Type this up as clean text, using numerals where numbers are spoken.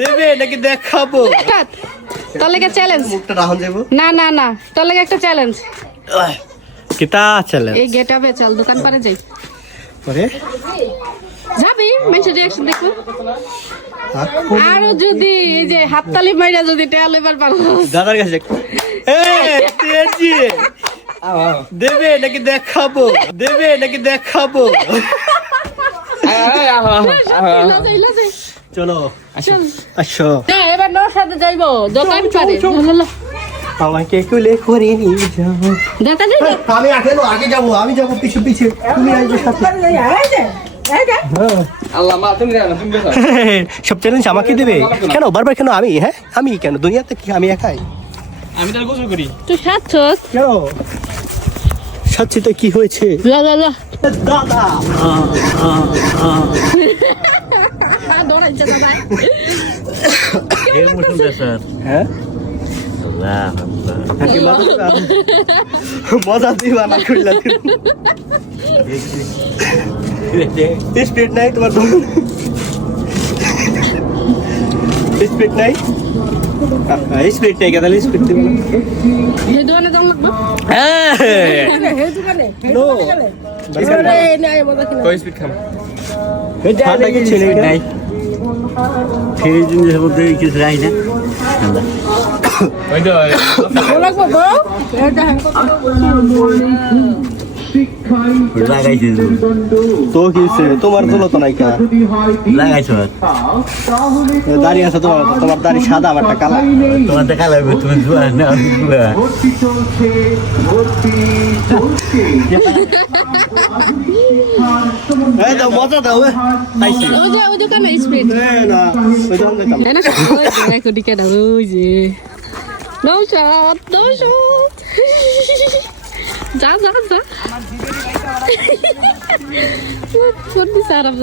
দেবে নাকি দেখাবো? তোর লাগে চ্যালেঞ্জ। মুখটা রাহন যাবো না না না, তোর লাগে একটা চ্যালেঞ্জ। কিতা চ্যালেঞ্জ? এই গেটআপে চল দোকান পারে যাই। পরে যাবি মেসেজ রিঅ্যাকশন দেখো। আর যদি এই যে হাততালি মাইরা যদি টেয়া লইবার পারো। দাদার কাছে তেজি দেবে নাকি দেখাবো? দেবে নাকি দেখাবো? চলো আসো। এবার নোর সাথে যাইবো দোকান পারে। আমাকে কুলে করে নিয়ে যাও। দেখা যাই আমি আগে যাবো, আমি যাবো পিছু পিছু, তুমি আসবে সাথে। সব চ্যালেঞ্জ আমাকে দেবে কেন? বারবার কেন আমি? হ্যাঁ আমি কেন? দুনিয়াতে কি আমি একাই? আমি তাহলে গোসল করি। তুই সাচ্ছস কেন সাচ্ছি তো কি হয়েছে? দাদা দৌড়াইছে দাদা। হ্যাঁ মজা দিবা না খুললা স্পিড নাই তোমার? স্পিড নাই, স্পিড নাই কেন? স্পিড দিব না। এই দোকানে যাও লাগবে। হ্যাঁ এই দোকানে নো কই স্পিড খাম? ঠান্ডা কিছু নেই নাই। সেই জিনিসের মধ্যে কিছু রাই না ওই তো লাগবে গো। এটা লাগাইছে তো কিছে তোমার তুলো তো নাই কা লাগাইছো দাঁড়িয়ে আছে তোমার, তোমার দাড়ি সাদা আমারটা কালা। তোমার দেখা লাগবে তুমি জুয়া না জুয়া এই দাও মজা দাও পাইছি। ওই দোকানে স্পিড না ওই দাম দিতাম না না ওই দেখো দিকে না ওই যে নো শট যা যা যা ফোন দিছে আরাম